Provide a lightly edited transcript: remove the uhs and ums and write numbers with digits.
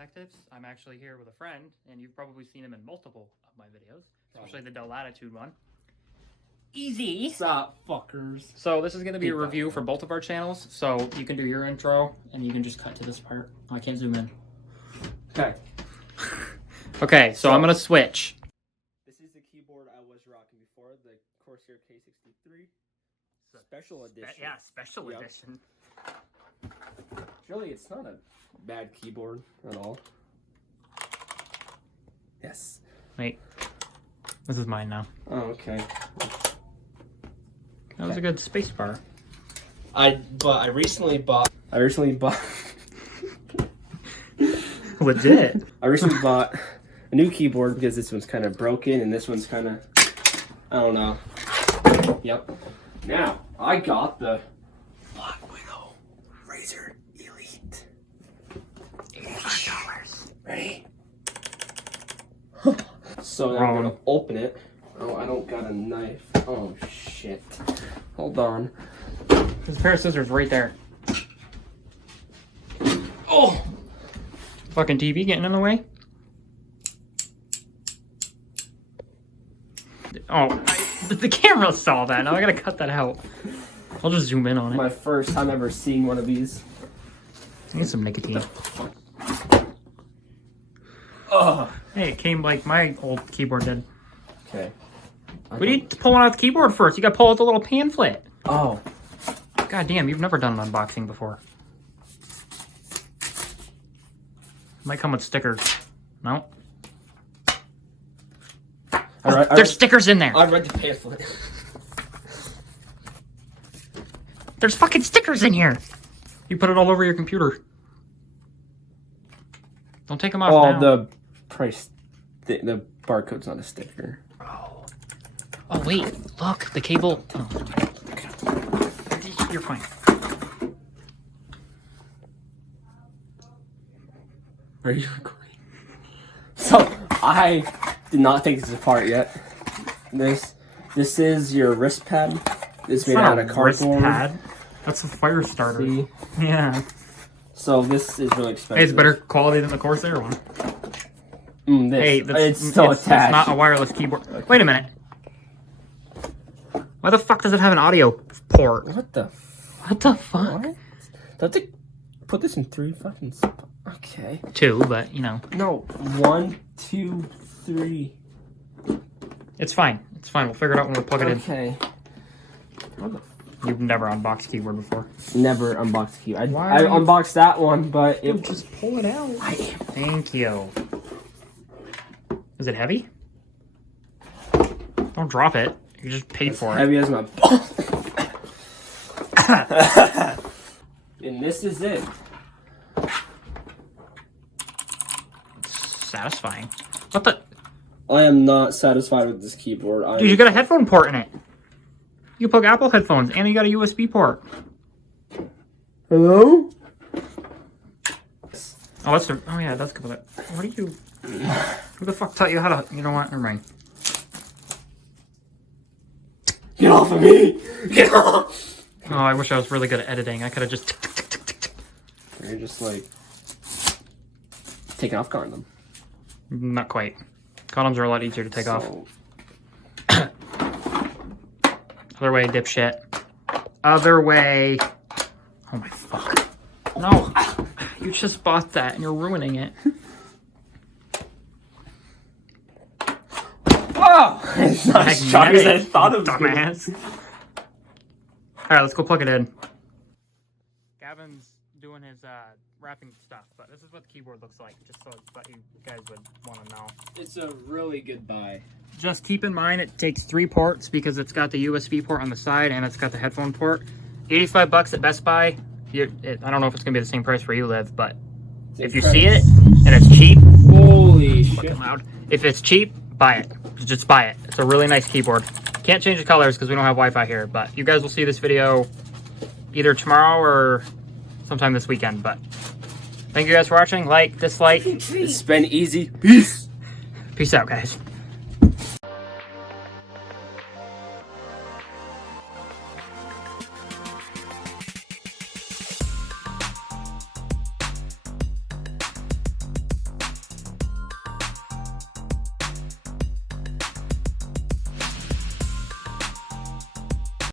Detectives. I'm actually here with a friend, and you've probably seen him in multiple of my videos, especially the Dell Latitude one. Easy! What's up, fuckers? So this is going to be a review for both of our channels, so you can do your intro, and you can just cut to this part. Oh, I can't zoom in. Okay. Okay, so I'm going to switch. This is the keyboard I was rocking before, the Corsair K63. Special edition. Yeah, special edition. Really, it's not a bad keyboard at all. Yes. Wait. This is mine now. Oh, okay. That was a good space bar. I recently bought Legit. I recently bought a new keyboard because this one's kind of broken and this one's kind of, I don't know. Yep. Now, I got the Blackwidow Razer Elite. $85. Ready? So now I'm gonna open it. Oh, I don't got a knife. Oh shit. Hold on. There's a pair of scissors right there. Oh! Fucking TV getting in the way. Oh, the camera saw that. Now I gotta cut that out. I'll just zoom in on it. My first time ever seeing one of these. I need some nicotine. Ugh. Hey, it came like my old keyboard did. Okay. We need to pull one out the keyboard first. You gotta pull out the little pamphlet. Oh. God damn, you've never done an unboxing before. Might come with stickers. No? There's stickers in there. I read the pamphlet. There's fucking stickers in here. You put it all over your computer. Don't take them off now. The price, the barcode's not a sticker. Oh wait, look, the cable. Oh. You're fine. Are you recording? So, I did not take this apart yet. This is your wrist pad. It's made out of cardboard. Pad. That's a fire starter. See? Yeah. So this is really expensive. Hey, it's better quality than the Corsair one. Hey, it's still attached. It's not a wireless keyboard. Okay. Wait a minute. Why the fuck does it have an audio port? What the? What the fuck? What? Don't they put this in 3 fucking spots? Okay. 2, but you know. No, 1, 2, 3. It's fine. It's fine. We'll figure it out when we plug it in. Okay. You've never unboxed a keyboard before. Never unboxed a keyboard. I unboxed that one, but it just pull it out. Thank you. Is it heavy? Don't drop it. You just paid for it. Heavy as my ball. And this is it. It's satisfying. What the? I am not satisfied with this keyboard. Dude, you got a headphone port in it. You plug Apple headphones, and you got a USB port. Hello? Oh, that's oh yeah, that's good. What are you? Who the fuck taught you how to? You know what? Never mind. Get off of me! Get off! Oh, I wish I was really good at editing. I could have just. You're just like taking off condom. Not quite. Condoms are a lot easier to take off. Other way, dipshit. Other way. Oh my fuck. No. You just bought that and you're ruining it. Oh! It's not as strong as I thought it was. Dumbass. Alright, let's go plug it in. Gavin's doing his wrapping stuff, but this is what the keyboard looks like, just so that you guys would want to know. It's a really good buy. Just keep in mind it takes 3 ports because it's got the USB port on the side and it's got the headphone port. $85 at Best Buy. I don't know if it's gonna be the same price where you live, but if you see it and it's cheap, holy shit! Loud. If it's cheap, buy it. Just buy it. It's a really nice keyboard. Can't change the colors because we don't have Wi-Fi here, but you guys will see this video either tomorrow or sometime this weekend. But thank you guys for watching. Like, dislike. It's been easy. Peace. Peace out, guys.